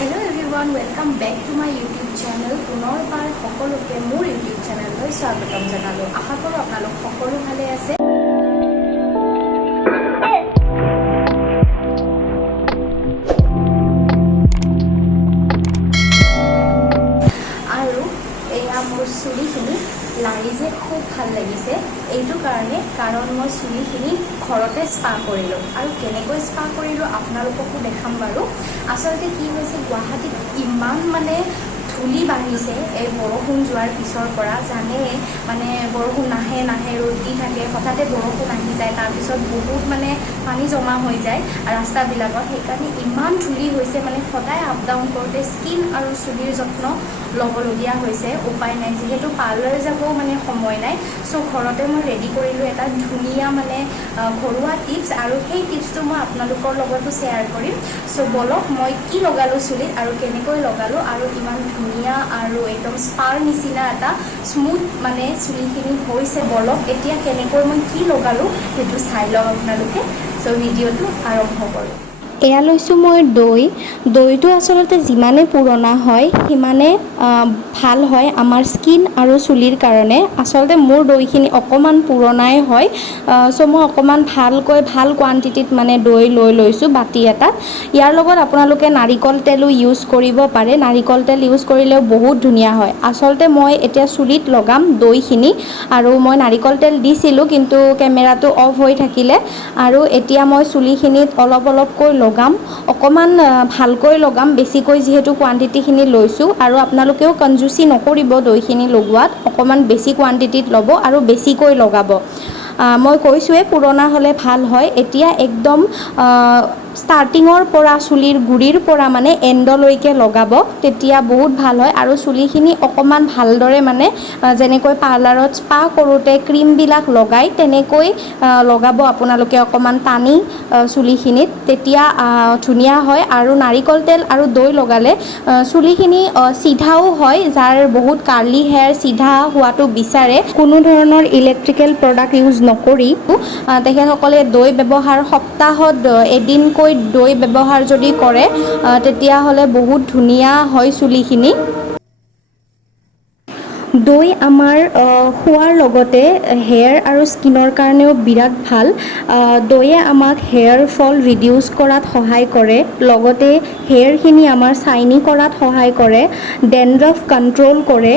Hello everyone, welcome back to my YouTube channel. পুনৰবাৰ সকলোকে মোৰ YouTube চেনেললৈ স্বাগতম জনালো। আশা কৰোঁ আপোনালোক সকলো ভালে আছে। আৰু এয়া মোৰ চুলিখিনি লাৰি যে খুব ভাল লাগিছে এইটো কাৰণে কাৰণ মই চুলিখিনি ঘৰতে স্পা কৰিলোঁ আৰু কেনেকৈ স্পা কৰিলোঁ আপোনালোককো দেখাম বাৰু। আচলতে কি হৈছে গুৱাহাটীত ইমান ধূলি বাঢ়িছে এই বৰষুণ যোৱাৰ পিছৰ পৰা জানে বৰষুণ নাহে ৰ'দ দি থাকে হঠাতে বৰষুণ আহি যায় তাৰপিছত বহুত পানী জমা হৈ যায় ৰাস্তাবিলাকত সেইকাৰণে ইমান ধূলি হৈছে সদায় আপ ডাউন কৰোঁতে স্কিন আৰু চুলিৰ যত্ন ল'বলগীয়া হৈছে উপায় নাই যিহেতু পাৰ্লাৰ যাবও সময় নাই চ' ঘৰতে মই ৰেডি কৰিলোঁ এটা ধুনীয়া ঘৰুৱা টিপছ আৰু সেই টিপছটো মই আপোনালোকৰ লগতো শ্বেয়াৰ কৰিম চ' বলক মই কি লগালোঁ চুলিত আৰু কেনেকৈ লগালোঁ আৰু ইমান ধুনীয়া আৰু একদম স্পাৰ নিচিনা এটা স্মুথ চুলিখিনি হৈছে বলক এতিয়া কেনেকৈ মই কি লগালোঁ সেইটো চাই লওক আপোনালোকে চ' ভিডিঅ'টো আৰম্ভ কৰোঁ। এয়া লৈছোঁ মই দৈটো আচলতে যিমানে পুৰণা হয় সিমানে ভাল হয় আমাৰ স্কিন আৰু চুলিৰ কাৰণে। আচলতে মোৰ দৈখিনি অকণমান পুৰণাই হয় চ' মই অকণমান ভাল কোৱান্টিটিত দৈ লৈছোঁ বাতি এটাত। ইয়াৰ লগত আপোনালোকে নাৰিকল তেলো ইউজ কৰিব পাৰে, নাৰিকল তেল ইউজ কৰিলেও বহুত ধুনীয়া হয়। আচলতে মই এতিয়া চুলিত লগাম দৈখিনি আৰু মই নাৰিকল তেল দিছিলোঁ কিন্তু কেমেৰাটো অফ হৈ থাকিলে আৰু এতিয়া মই চুলিখিনিত অলপকৈ লগাম অকণমান ভালকৈ লগাম বেছিকৈ যিহেতু কোৱান্টিটিখিনি লৈছোঁ আৰু আপোনালোকেও কনজুচি নকৰিব দৈখিনি লগোৱাত অকণমান বেছি কোৱান্টিটিত ল'ব আৰু বেছিকৈ লগাব। মই কৈছোঁৱে পুৰণা হ'লে ভাল হয়। এতিয়া একদম ষ্টাৰ্টিঙৰ পৰা চুলিৰ গুৰিৰ পৰা এণ্ডলৈকে লগাব তেতিয়া বহুত ভাল হয় আৰু চুলিখিনি অকণমান ভালদৰে যেনেকৈ পাৰ্লাৰত স্পা কৰোঁতে ক্ৰীমবিলাক লগাই তেনেকৈ লগাব আপোনালোকে অকণমান টানি চুলিখিনিত তেতিয়া ধুনীয়া হয় আৰু নাৰিকল তেল আৰু দৈ লগালে চুলিখিনি চিধাও হয় যাৰ বহুত কাৰ্লি হেয়াৰ চিধা হোৱাটো বিচাৰে কোনো ধৰণৰ ইলেক্ট্ৰিকেল প্ৰডাক্ট ইউজ নকৰি তেখেতসকলে দৈ ব্যৱহাৰ সপ্তাহত এদিনকৈ দৈ ব্যৱহাৰ যদি কৰে তেতিয়াহ'লে বহুত ধুনীয়া হয় চুলিখিনি। দৈ আমাৰ খোৱাৰ লগতে হেয়াৰ আৰু স্কিনৰ কাৰণেও বিৰাট ভাল। দৈয়ে আমাক হেয়াৰ ফল ৰিডিউচ কৰাত সহায় কৰে লগতে হেয়াৰখিনি আমাৰ চাইনি কৰাত সহায় কৰে, ডেণ্ড্ৰফ কণ্ট্ৰল কৰে,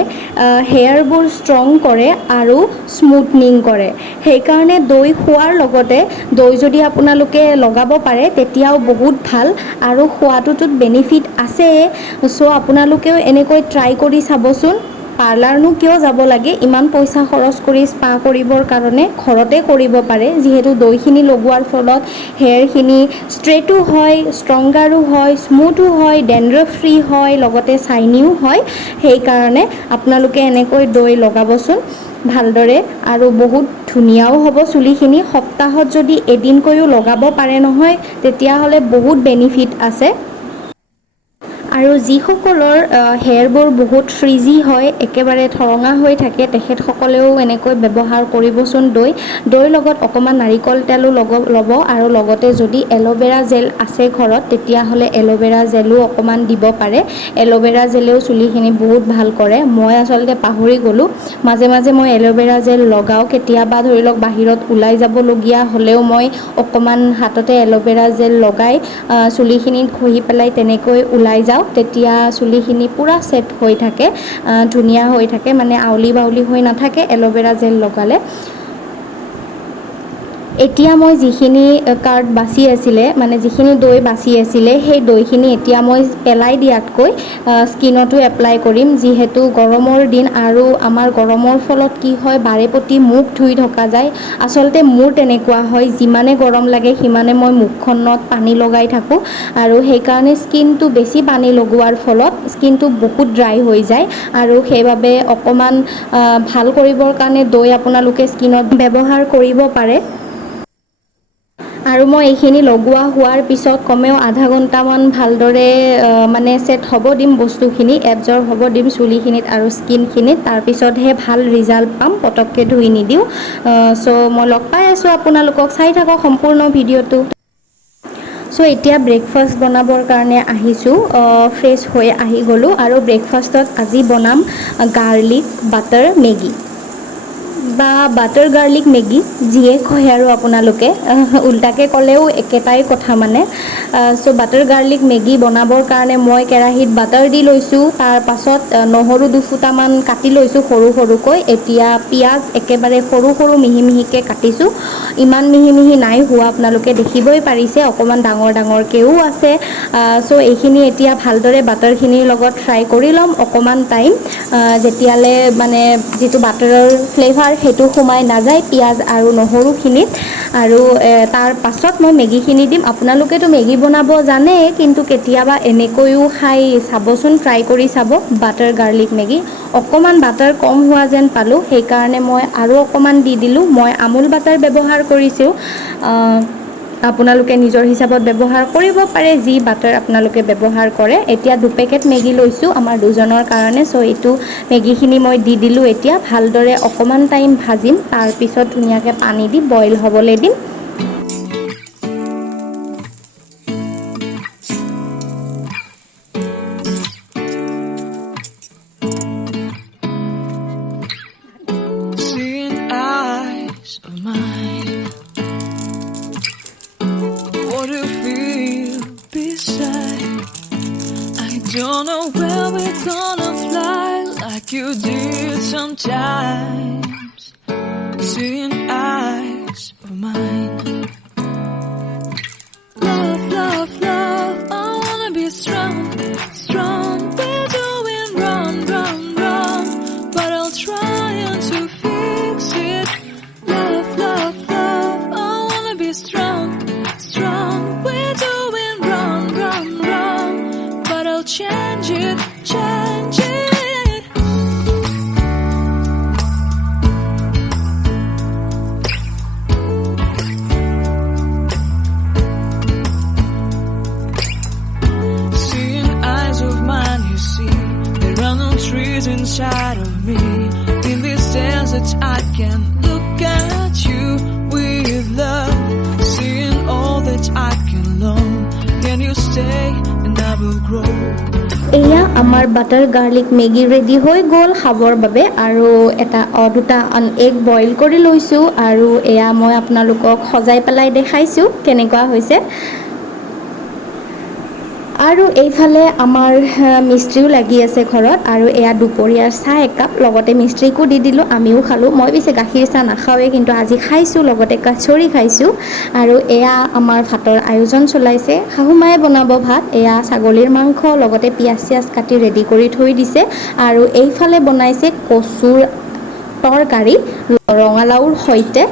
হেয়াৰবোৰ ষ্ট্ৰং কৰে আৰু স্মুথনিং কৰে। সেইকাৰণে দৈ খোৱাৰ লগতে দৈ যদি আপোনালোকে লগাব পাৰে তেতিয়াও বহুত ভাল আৰু খোৱাটোত বেনিফিট আছে চ' আপোনালোকেও এনেকৈ ট্ৰাই কৰি চাবচোন। পাৰ্লাৰনো কিয় যাব লাগে ইমান পইচা খৰচ কৰি স্পা কৰিবৰ কাৰণে ঘৰতে কৰিব পাৰে যিহেতু দৈখিনি লগোৱাৰ ফলত হেয়াৰখিনি ষ্ট্ৰেইটো হয়, ষ্ট্ৰংগাৰো হয়, স্মুথো হয়, ডেণ্ড্ৰফ ফ্ৰী হয় লগতে চাইনিও হয়। সেইকাৰণে আপোনালোকে এনেকৈ দৈ লগাবচোন ভালদৰে আৰু বহুত ধুনীয়াও হ'ব চুলিখিনি। সপ্তাহত যদি এদিনকৈও লগাব পাৰে নহয় তেতিয়াহ'লে বহুত বেনিফিট আছে। আৰু যিসকলৰ হেয়াৰবোৰ বহুত ফ্ৰিজি হয় একেবাৰে ঠৰঙা হৈ থাকে তেখেতসকলেও এনেকৈ ব্যৱহাৰ কৰিবচোন দৈৰ লগত অকণমান নাৰিকল তেলো ল'ব আৰু লগতে যদি এল'ভেৰা জেল আছে ঘৰত তেতিয়াহ'লে এল'ভেৰা জেলো অকণমান দিব পাৰে। এল'ভেৰা জেলেও চুলিখিনি বহুত ভাল কৰে। মই আচলতে পাহৰি গ'লোঁ মাজে মই এল'ভেৰা জেল লগাওঁ কেতিয়াবা ধৰি লওক বাহিৰত ওলাই যাবলগীয়া হ'লেও মই অকণমান হাততে এল'ভেৰা জেল লগাই চুলিখিনিত ঘঁহি পেলাই তেনেকৈ ওলাই যাওঁ তেতিয়া চুলিখিনি পূৰা ছেট হৈ থাকে, ধুনীয়া হৈ থাকে আউলি বাউলি হৈ নাথাকে এল'ভেৰা জেল লগালে। এতিয়া মই যিখিনি কাৰ্ড বাচি আছিলে যিখিনি দৈ বাচি আছিলে সেই দৈখিনি এতিয়া মই পেলাই দিয়াতকৈ স্কিনতো এপ্লাই কৰিম যিহেতু গৰমৰ দিন আৰু আমাৰ গৰমৰ ফলত কি হয় বাৰে প্ৰতি মুখ ধুই থকা যায়। আচলতে মোৰ তেনেকুৱা হয় যিমানে গৰম লাগে সিমানে মই মুখখনত পানী লগাই থাকোঁ আৰু সেইকাৰণে স্কিনটো বেছি পানী লগোৱাৰ ফলত স্কিনটো বহুত ড্ৰাই হৈ যায় আৰু সেইবাবে অকণমান ভাল কৰিবৰ কাৰণে দৈ আপোনালোকে স্কিনত ব্যৱহাৰ কৰিব পাৰে। আৰু মই এইখিনি লগোৱা হোৱাৰ পিছত কমেও আধা ঘণ্টামান ভালদৰে ছেট হ'ব দিম বস্তুখিনি এবজৰ্ব হ'ব দিম চুলিখিনিত আৰু স্কিনখিনিত তাৰপিছতহে ভাল ৰিজাল্ট পাম পটককৈ ধুই নিদিওঁ। চ' মই লগ পাই আছোঁ আপোনালোকক চাই থাকক সম্পূৰ্ণ ভিডিঅ'টো। সো এতিয়া ব্ৰেকফাষ্ট বনাবৰ কাৰণে আহিছোঁ, ফ্ৰেছ হৈ আহি গ'লোঁ আৰু ব্ৰেকফাষ্টত আজি বনাম গাৰ্লিক বাটাৰ মেগী বা বাটাৰ গাৰ্লিক মেগী, যিয়ে কয় আৰু আপোনালোকে, উল্টাকৈ ক'লেও একেটাই কথা মানে। চ' বাটাৰ গাৰ্লিক মেগী বনাবৰ কাৰণে মই কেৰাহীত বাটাৰ দি লৈছোঁ, তাৰ পাছত নহৰু দুফুটামান কাটি লৈছোঁ সৰু সৰুকৈ। এতিয়া পিঁয়াজ একেবাৰে সৰু সৰু মিহি মিহিকৈ কাটিছোঁ, ইমান মিহি মিহি নাই হোৱা, আপোনালোকে দেখিবই পাৰিছে, অকণমান ডাঙৰ ডাঙৰকৈও আছে। চ' এইখিনি এতিয়া ভালদৰে বাটাৰখিনিৰ লগত ফ্ৰাই কৰি ল'ম অকণমান টাইম, যেতিয়ালৈ মানে যিটো বাটাৰৰ ফ্লেভাৰ সেইটো সোমাই নাযায় পিঁয়াজ আৰু নহৰুখিনিত। আৰু তাৰ পাছত মই মেগীখিনি দিম। আপোনালোকেতো মেগী বনাব জানে, কিন্তু কেতিয়াবা এনেকৈও খাই চাবচোন, ট্ৰাই কৰি চাব বাটাৰ গাৰ্লিক মেগী। অকণমান বাটাৰ কম হোৱা যেন পালোঁ, সেইকাৰণে মই আৰু অকণমান দি দিলোঁ। মই আমুল বাটাৰ ব্যৱহাৰ কৰিছোঁ, আপোনালোকে নিজৰ হিচাপত ব্যৱহাৰ কৰিব পাৰে, যি বাটাৰ আপোনালোকে ব্যৱহাৰ কৰে। এতিয়া 2 পেকেট মেগী লৈছোঁ আমাৰ দুজনৰ কাৰণে। চ' এইটো মেগীখিনি মই দি দিলোঁ। এতিয়া ভালদৰে অকণমান টাইম ভাজিম, তাৰপিছত ধুনীয়াকৈ পানী দি বইল হ'বলৈ দিম। Don't know where we're gonna fly like you did sometimes. Seeing eyes of mine. Love, love, love, I wanna be strong, strong. We're doing wrong, wrong, wrong, but I'll try to fix it. Love, love, love, I wanna be strong, strong. We're doing wrong, wrong, wrong, but I'll change it, change it. Seeing eyes of mine, you see, there are no trees inside of me. In this desert I can look at you with love. Seeing all that I can learn. Can you stay and I will grow. এয়া আমাৰ butter garlic Maggi ready হৈ গ'ল খাবৰ বাবে। আৰু দুটা egg boil কৰি লৈছোঁ, আৰু এয়া মই আপোনালোকক সজাই পেলাই দেখাইছোঁ কেনেকুৱা হৈছে। আৰু এইফালে আমাৰ মিস্ত্ৰীও লাগি আছে ঘৰত, আৰু এয়া দুপৰীয়াৰ চাহ একাপ লগতে মিস্ত্ৰীকো দি দিলোঁ, আমিও খালোঁ। মই পিছে গাখীৰ চাহ নাখাওঁৱেই, কিন্তু আজি খাইছোঁ, লগতে কচৰি খাইছোঁ। আৰু এয়া আমাৰ ভাতৰ আয়োজন চলাইছে, শাহুমায়ে বনাব ভাত। এয়া ছাগলীৰ মাংস, লগতে পিঁয়াজ চিয়াজ কাটি ৰেডি কৰি থৈ দিছে। আৰু এইফালে বনাইছে কচুৰ তৰকাৰী ৰঙালাওৰ সৈতে।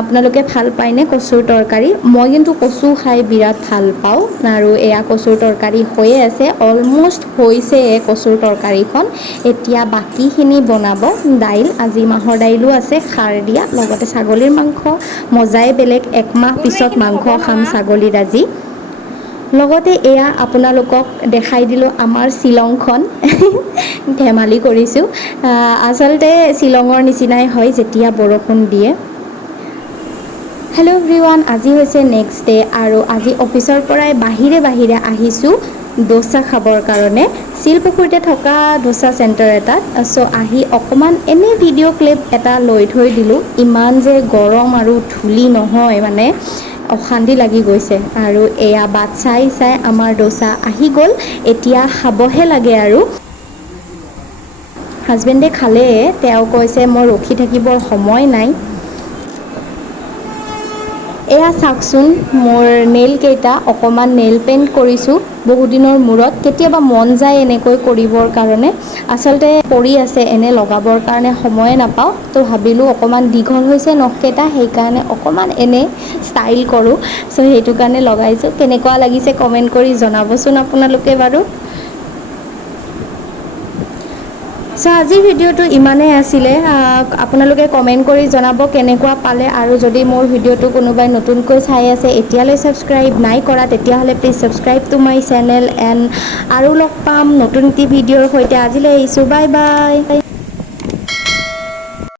আপোনালোকে ভাল পায়নে কচুৰ তৰকাৰী? মই কিন্তু কচু খাই বিৰাট ভাল পাওঁ। আৰু এয়া কচুৰ তৰকাৰী হৈয়ে আছে, অলম'ষ্ট হৈছে কচুৰ তৰকাৰীখন। এতিয়া বাকীখিনি বনাব, দাইল, আজি মাহৰ দাইলো আছে খাৰ দিয়া, লগতে ছাগলীৰ মাংস, মজাই বেলেগ, 1 মাহ পিছত মাংস খাম ছাগলীৰ আজি। লগতে এয়া আপোনালোকক দেখাই দিলোঁ আমাৰ শ্বিলংখন। ধেমালি কৰিছোঁ, আচলতে শ্বিলঙৰ নিচিনাই হয় যেতিয়া বৰষুণ দিয়ে। হেল্ল' এভৰিৱান, আজি হৈছে নেক্সট ডে, আৰু আজি অফিচৰ পৰাই বাহিৰে বাহিৰে আহিছোঁ ডোচা খাবৰ কাৰণে, শিলপুখুৰীতে থকা ডোচা চেণ্টাৰ এটাত। চ' আহি অকণমান এনেই ভিডিঅ' ক্লিপ এটা লৈ থৈ দিলোঁ। ইমান যে গৰম আৰু ধূলি নহয়, মানে অশান্তি লাগি গৈছে। আৰু এয়া বাট চাই চাই আমাৰ ডোচা আহি গ'ল, এতিয়া খাবহে লাগে। আৰু হাজবেণ্ডে খালে, তেওঁ কৈছে মই ৰখি থাকিবৰ সময় নাই। এয়া চাওকচোন মোৰ নেইলকেইটা, অকণমান নেইল পেইণ্ট কৰিছোঁ বহুদিনৰ মূৰত। কেতিয়াবা মন যায় এনেকৈ কৰিবৰ কাৰণে, আচলতে পৰি আছে, এনে লগাবৰ কাৰণে সময়ে নাপাওঁ। তো ভাবিলোঁ অকণমান দীঘল হৈছে নখকেইটা, সেইকাৰণে অকণমান এনে ষ্টাইল কৰোঁ। চ' সেইটো কাৰণে লগাইছোঁ। কেনেকুৱা লাগিছে কমেণ্ট কৰি জনাবচোন আপোনালোকে বাৰু। চ' আজিৰ ভিডিঅ'টো ইমানেই আছিলে, আপোনালোকে কমেণ্ট কৰি জনাব কেনেকুৱা পালে। আৰু যদি মোৰ ভিডিঅ'টো কোনোবাই নতুনকৈ চাই আছে, এতিয়ালৈ ছাবস্ক্ৰাইব নাই কৰা, তেতিয়াহ'লে please subscribe to my channel. And আৰু লগ পাম নতুন এটি ভিডিঅ'ৰ সৈতে। আজিলৈ আহিছোঁ, বাই বাই।